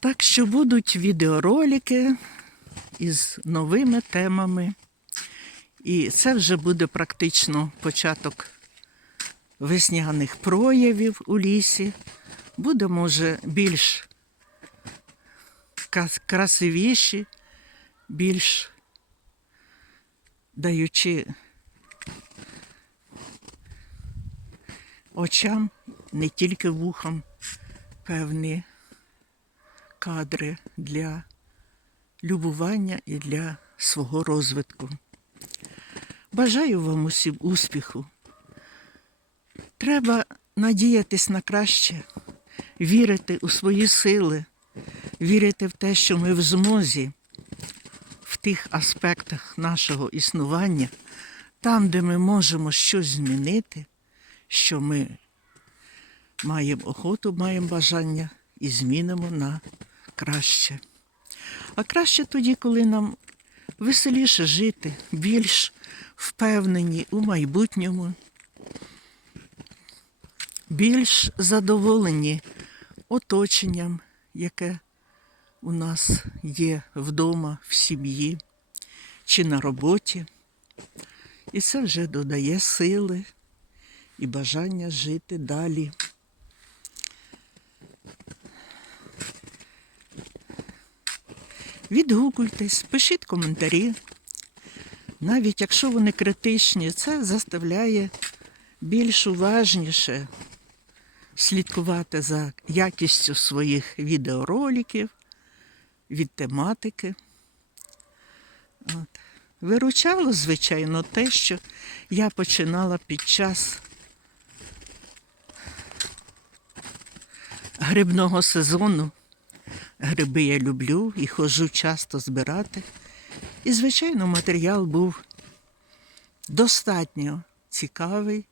Так що будуть відеоролики із новими темами. І це вже буде практично початок весняних проявів у лісі. Буде, може, більш красивіші, більш даючи очам, не тільки вухам, певні кадри для любування і для свого розвитку. Бажаю вам усім успіху. Треба надіятись на краще, вірити у свої сили, вірити в те, що ми в змозі в тих аспектах нашого існування, там, де ми можемо щось змінити, що ми маємо охоту, маємо бажання і змінимо на краще. А краще тоді, коли нам веселіше жити, більш впевнені у майбутньому, більш задоволені оточенням, яке у нас є вдома, в сім'ї чи на роботі. І це вже додає сили і бажання жити далі. Відгукуйтесь, пишіть коментарі. Навіть якщо вони критичні, це заставляє більш уважніше слідкувати за якістю своїх відеороликів, від тематики. От. Виручало, звичайно, те, що я починала під час грибного сезону. Гриби я люблю і ходжу часто збирати. І, звичайно, матеріал був достатньо цікавий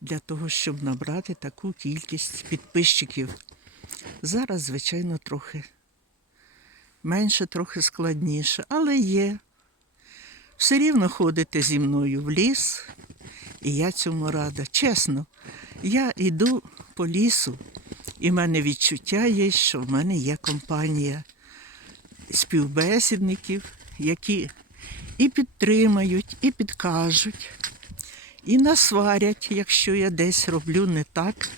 для того, щоб набрати таку кількість підписчиків. Зараз, звичайно, трохи менше, трохи складніше, але є. Все рівно ходите зі мною в ліс, і я цьому рада. Чесно, я йду по лісу, і в мене відчуття є, що в мене є компанія співбесідників, які і підтримають, і підкажуть, і насварять, якщо я десь роблю не так,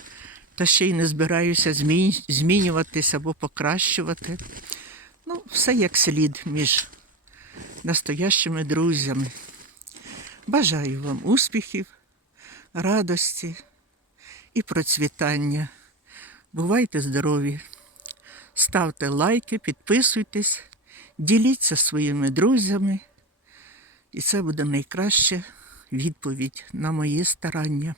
та ще й не збираюся змін- змінюватися або покращувати. Ну, все як слід між настоящими друзями. Бажаю вам успіхів, радості і процвітання. Бувайте здорові! Ставте лайки, підписуйтесь, діліться своїми друзями. І це буде найкраща відповідь на мої старання.